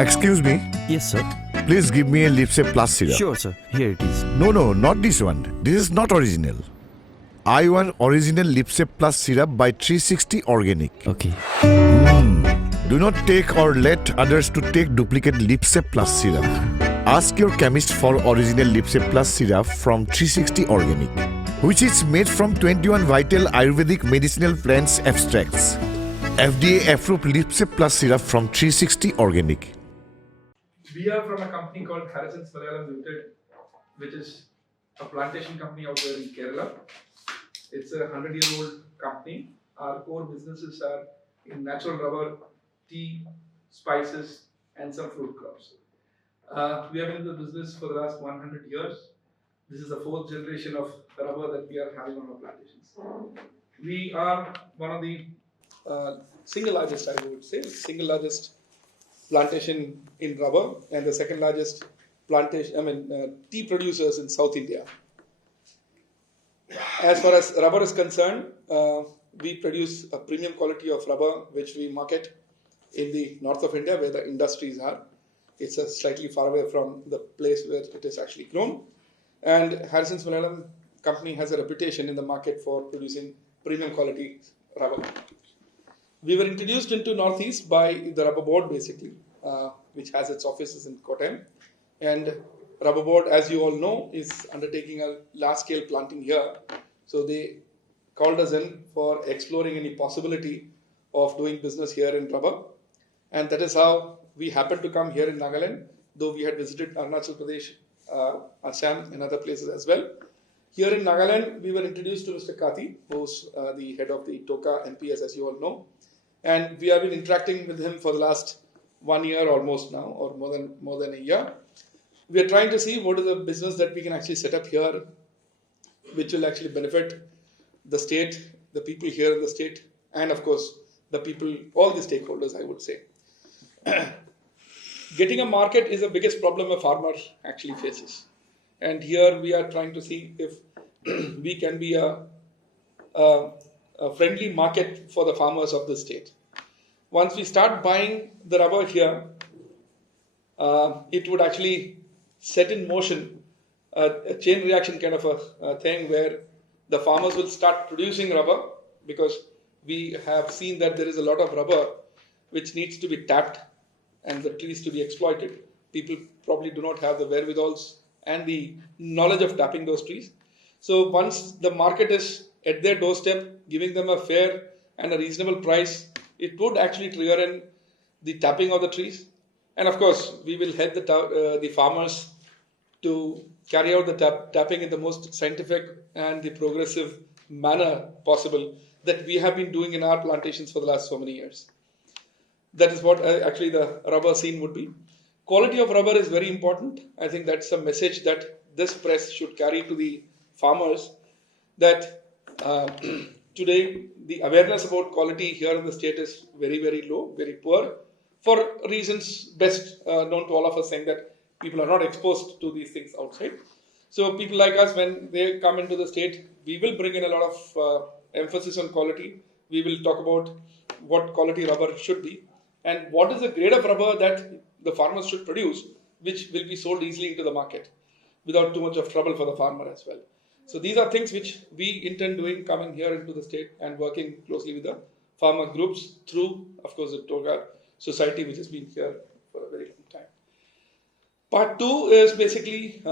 Excuse me, Yes, sir. please give me a Lipse Plus syrup. Sure, sir. Here it is. No, not this one. This is not original. I want original Lipse Plus syrup by 360 Organic. Okay. Do not take or let others to take duplicate Lipse Plus syrup. Ask your chemist for original Lipse Plus syrup from 360 Organic, which is made from 21 vital Ayurvedic medicinal plants extracts. FDA approved Lipse Plus syrup from 360 Organic. We are from a company called Malayalam Limited, which is a plantation company out there in Kerala. It's a 100-year-old company. Our core businesses are in natural rubber, tea, spices, and some fruit crops. We have been in the business for the last 100 years. This is the fourth generation of rubber that we are having on our plantations. We are one of the single largest, I would say, single largest plantation in rubber and the second largest plantation, tea producers in South India. As far as rubber is concerned, we produce a premium quality of rubber which we market in the north of India where the industries are. It's slightly far away from the place where it is actually grown. And Harrison's Malayalam company has a reputation in the market for producing premium quality rubber. We were introduced into Northeast by the Rubber Board basically, which has its offices in Kottayam. And Rubber Board, as you all know, is undertaking a large-scale planting here. So they called us in for exploring any possibility of doing business here in rubber. And that is how we happened to come here in Nagaland, though we had visited Arunachal Pradesh, Assam and other places as well. Here in Nagaland, we were introduced to Mr. Kati, who's the head of the Toka NPS, as you all know. And we have been interacting with him for the last 1 year almost now, or more than a year. We are trying to see what is the business that we can actually set up here, which will actually benefit the state, the people here in the state, and of course, the people, all the stakeholders, I would say. Getting a market is the biggest problem a farmer actually faces. And here we are trying to see if we can be a friendly market for the farmers of the state. Once we start buying the rubber here, it would actually set in motion a chain reaction kind of a thing where the farmers will start producing rubber because we have seen that there is a lot of rubber which needs to be tapped and the trees to be exploited. People probably do not have the wherewithals and the knowledge of tapping those trees. So once the market is at their doorstep, giving them a fair and a reasonable price, it would actually trigger in the tapping of the trees. And of course, we will help the farmers to carry out the tapping in the most scientific and the progressive manner possible that we have been doing in our plantations for the last so many years. That is what actually the rubber scene would be. Quality of rubber is very important. I think that's a message that this press should carry to the farmers that today the awareness about quality here in the state is very, very low, very poor for reasons best known to all of us, saying that people are not exposed to these things outside. So people like us, when they come into the state, we will bring in a lot of emphasis on quality. We will talk about what quality rubber should be and what is the grade of rubber that the farmers should produce, which will be sold easily into the market without too much of trouble for the farmer as well. So these are things which we intend doing coming here into the state and working closely with the farmer groups through, of course, the Toga Society, which has been here for a very long time. Part 2 is basically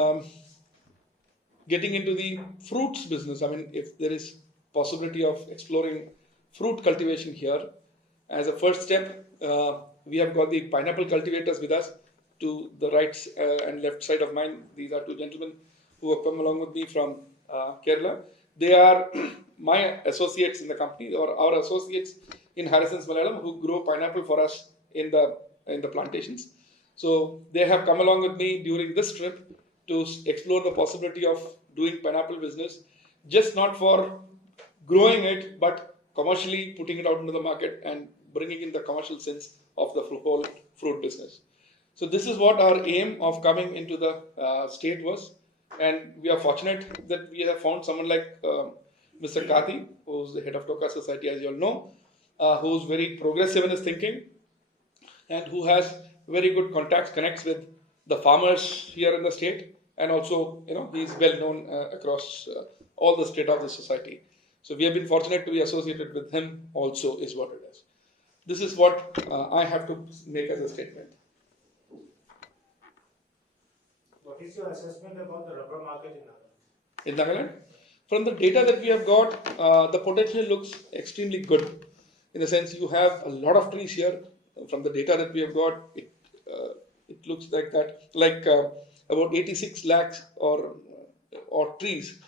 getting into the fruits business. I mean, if there is possibility of exploring fruit cultivation here, as a first step, we have got the pineapple cultivators with us to the right and left side of mine. These are two gentlemen who have come along with me from Kerala. They are my associates in the company, or our associates in Harrison's Malayalam, who grow pineapple for us in the plantations. So they have come along with me during this trip to explore the possibility of doing pineapple business, just not for growing it, but commercially putting it out into the market and bringing in the commercial sense of the whole fruit business. So this is what our aim of coming into the state was. And we are fortunate that we have found someone like Mr. Kati, who's the head of Toka Society, as you all know, who's very progressive in his thinking and who has very good contacts, connects with the farmers here in the state, and also he's well known across all the strata of the society. So we have been fortunate to be associated with him also, is what it is. This is what I have to make as a statement. What is your assessment about the rubber market in Nagaland? In Nagaland, from the data that we have got, the potential looks extremely good. In the sense, you have a lot of trees here. From the data that we have got, it looks like that, about 86 lakhs or trees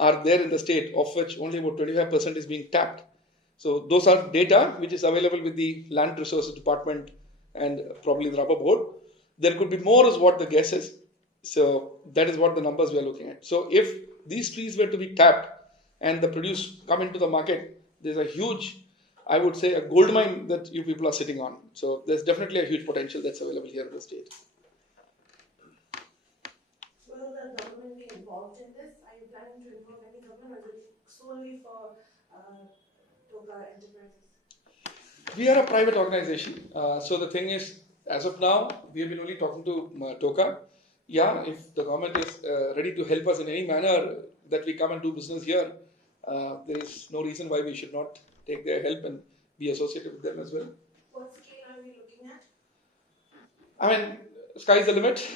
are there in the state, of which only about 25% is being tapped. So those are data which is available with the Land Resources Department and probably the Rubber Board. There could be more, is what the guess is. So that is what the numbers we are looking at. So if these trees were to be tapped and the produce come into the market, there's a huge, I would say, a gold mine that you people are sitting on. So there's definitely a huge potential that's available here in the state. Will the government be involved in this? Are you planning to involve any government, or is it solely for Toka enterprises? We are a private organization. So the thing is, as of now, we have been only talking to Toka. Yeah, if the government is ready to help us in any manner that we come and do business here, there is no reason why we should not take their help and be associated with them as well. What scale are we looking at? I mean, sky's the limit.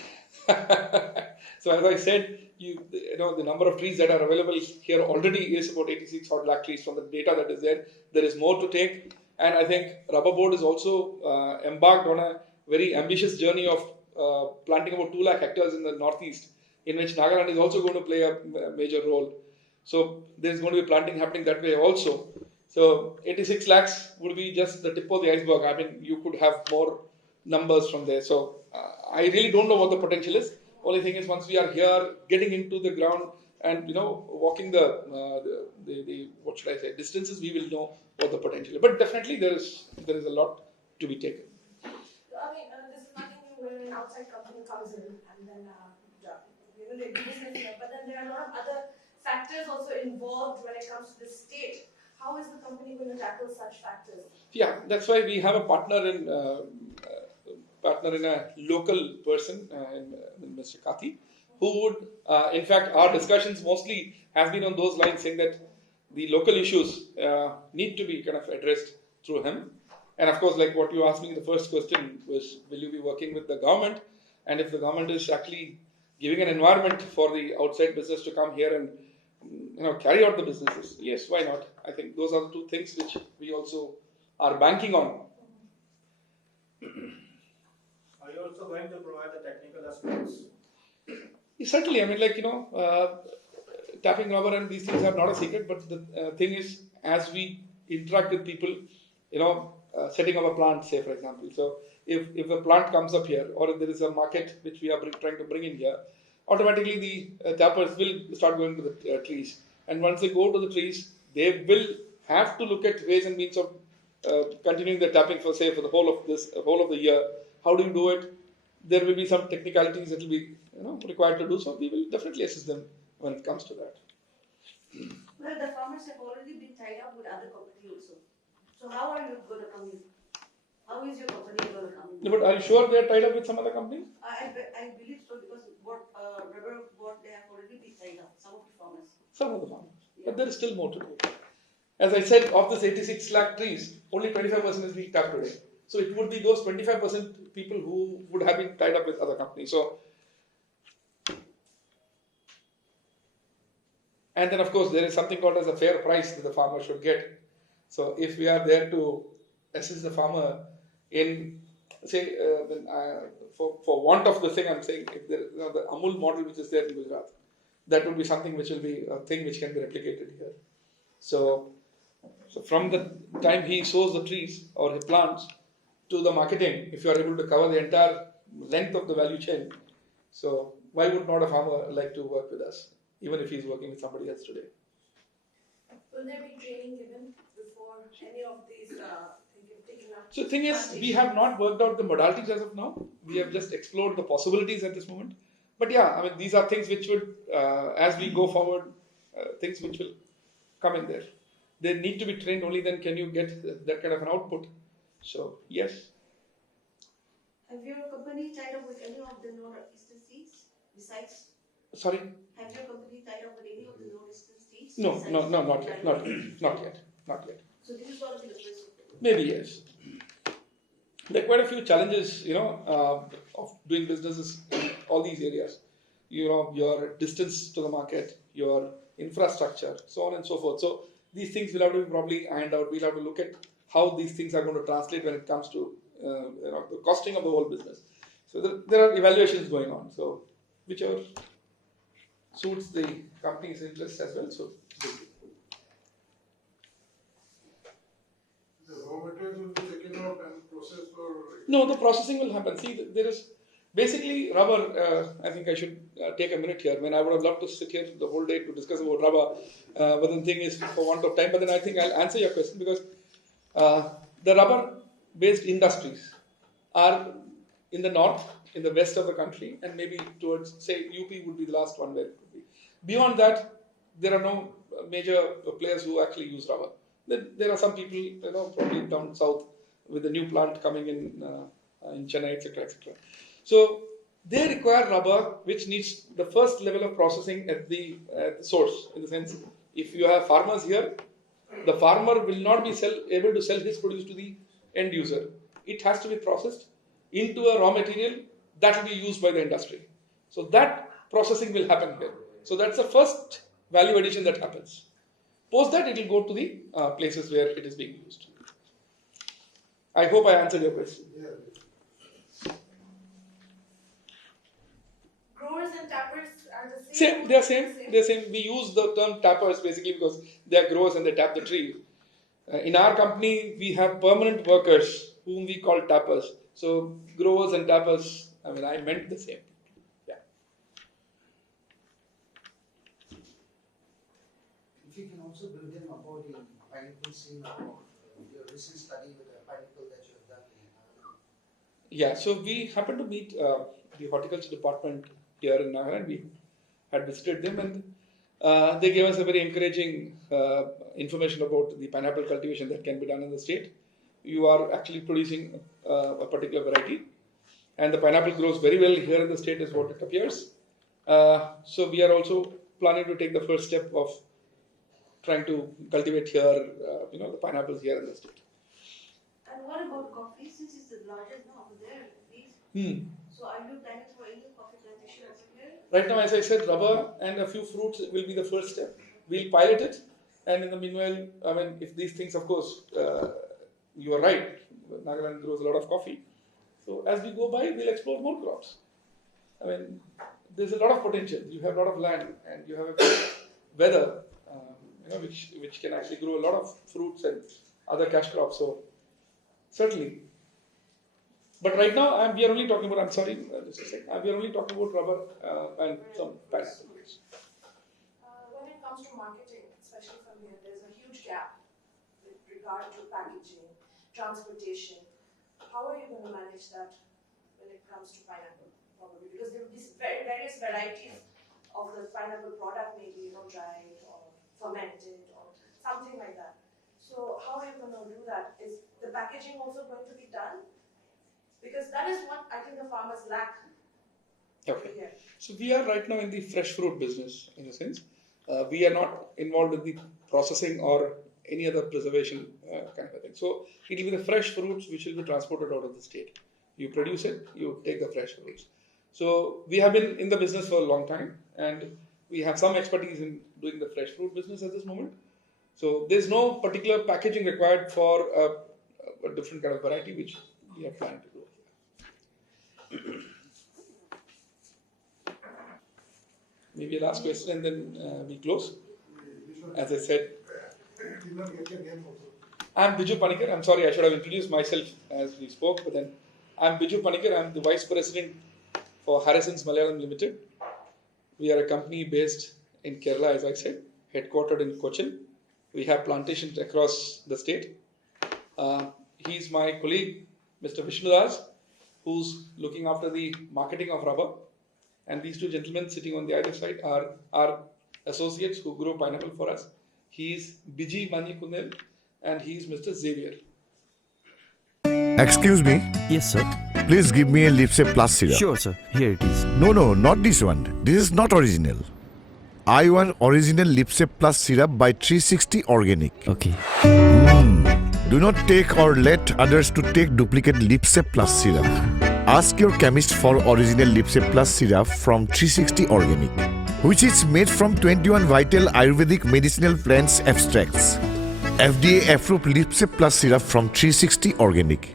So as I said, the number of trees that are available here already is about 86 odd lakh trees from the data that is there. There is more to take, and I think Rubber Board is also embarked on a very ambitious journey of planting about 2 lakh hectares in the northeast, in which Nagaland is also going to play a major role. So there is going to be planting happening that way also. So 86 lakhs would be just the tip of the iceberg. I mean, you could have more numbers from there. So I really don't know what the potential is. Only thing is, once we are here, getting into the ground and walking the what should I say, distances, we will know what the potential is. But definitely there is a lot to be taken. I mean, this is nothing new when an outside company comes in and then they do business here. But then there are a lot of other factors also involved when it comes to the state. How is the company going to tackle such factors? Yeah, that's why we have a partner in a local person, in Mr. Kathi, who would, in fact, our discussions mostly have been on those lines, saying that the local issues need to be kind of addressed through him. And of course, like what you asked me in the first question was, will you be working with the government? And if the government is actually giving an environment for the outside business to come here and carry out the businesses, yes, why not? I think those are the two things which we also are banking on. Are you also going to provide the technical aspects? Certainly, I mean, tapping rubber and these things are not a secret, but the thing is, as we interact with people, setting up a plant, say for example, so if a plant comes up here, or if there is a market which we are trying to bring in here, automatically the tappers will start going to the trees, and once they go to the trees, they will have to look at ways and means of continuing the tapping for the whole of the year. How do you do it? There will be some technicalities that will be required to do, so we will definitely assist them when it comes to that. Well, the farmers have already been tied up with other companies also. So how are you going to come in? How is your company going to come in? But are you sure they are tied up with some other company? I believe so, because what they have already been tied up, some of the farmers. Some of the farmers. Yeah. But there is still more to do. As I said, of this 86 lakh trees, only 25% is being tapped today. So it would be those 25% people who would have been tied up with other companies. So, and then of course there is something called as a fair price that the farmer should get. So if we are there to assist the farmer in, say, for want of the thing I'm saying, if there, the Amul model which is there in Gujarat, that would be something which will be a thing which can be replicated here. So from the time he sows the trees or he plants to the marketing, if you are able to cover the entire length of the value chain, so why would not a farmer like to work with us, even if he is working with somebody else today? Will there be training given before any of these taking up? So the thing is, we have not worked out the modalities as of now. We have just explored the possibilities at this moment. But yeah, I mean, these are things which would, as we go forward, things which will come in there. They need to be trained, only then can you get that kind of an output. So, yes. Have your company tied up with any of the northeastern states besides? Sorry? Have your company tied up with any of the northeastern states? No, besides not yet, not Kerala? yet, not yet, not yet. So this is going to be the first of them. Maybe yes. There are quite a few challenges, of doing businesses in all these areas. Your distance to the market, your infrastructure, so on and so forth. So these things will have to be probably ironed out. We'll have to look at how these things are going to translate when it comes to the costing of the whole business. So there are evaluations going on. So whichever suits the company's interests as well. So The raw materials will be taken out and processed or... no, the processing will happen. See, there is basically rubber. I think I should take a minute here. I would have loved to sit here the whole day to discuss about rubber, but the thing is, for want of time. But then I think I'll answer your question because the rubber-based industries are in the north, in the west of the country, and maybe towards, say, UP would be the last one where it could be. Beyond that, there are no major players who actually use rubber. There are some people, probably down south with the new plant coming in Chennai, etc., etc. So they require rubber, which needs the first level of processing at the source. In the sense, if you have farmers here, the farmer will not be able to sell his produce to the end user. It has to be processed into a raw material that will be used by the industry. So that processing will happen here. So that's the first value addition that happens. Post that, it will go to the places where it is being used. I hope I answered your question. Yeah. Growers and tappers are the same? They are same. We use the term tappers basically because they are growers and they tap the tree. In our company, we have permanent workers whom we call tappers. So growers and tappers, I meant the same. Yeah. If you can also build in about the pineapple scene or your recent study with the pineapple that you have done. Yeah, so we happened to meet the horticulture department here in Nagaland. We had visited them and they gave us a very encouraging information about the pineapple cultivation that can be done in the state. You are actually producing a particular variety and the pineapple grows very well here in the state is what it appears. So we are also planning to take the first step of trying to cultivate here, the pineapples here in the state. And what about coffee? Since it's the largest now over there, at least. So are you planning for any coffee plantation over here? Right now, as I said, rubber and a few fruits will be the first step. We'll pilot it, and in the meanwhile, if these things, of course, you are right, Nagaland grows a lot of coffee. So as we go by, we'll explore more crops. There's a lot of potential. You have a lot of land, and you have a good weather, which can actually grow a lot of fruits and other cash crops. So certainly. But right now, we are only talking about, just a second, we are only talking about rubber and some pineapple. When it comes to marketing, especially from here, there's a huge gap with regard to packaging, transportation. How are you going to manage that when it comes to pineapple? Probably because there will be various varieties of the pineapple product, maybe dried or fermented or something like that. So how are you going to do that? Is the packaging also going to be done? Because that is what I think the farmers lack. Okay. Here. So we are right now in the fresh fruit business, in a sense. We are not involved in the processing or any other preservation kind of a thing. So it will be the fresh fruits which will be transported out of the state. You produce it, you take the fresh fruits. So we have been in the business for a long time and we have some expertise in doing the fresh fruit business at this moment. So there's no particular packaging required for a different kind of variety which we are planning to do. Maybe a last question and then we close. As I said, Did not get your name also. I'm Biju Panikar. I'm sorry, I should have introduced myself as we spoke, but then I'm Biju Panikar. I'm the Vice President for Harrison's Malayalam Limited. We are a company based in Kerala, as I said, headquartered in Cochin. We have plantations across the state. He's my colleague, Mr. Vishnudas, who's looking after the marketing of rubber. And these two gentlemen sitting on the other side are our associates who grow pineapple for us. He's Biji Manikunel and he's Mr. Xavier. Excuse me, Yes, sir. please give me a Lipsep Plus syrup. Sure, sir. Here it is. No, not this one. This is not original. I want original Lipsep Plus syrup by 360 Organic. Okay. Do not take or let others to take duplicate Lipsep Plus syrup. Ask your chemist for original Lipsep Plus syrup from 360 Organic, which is made from 21 vital Ayurvedic medicinal plants extracts. FDA approved Lipsep Plus syrup from 360 Organic.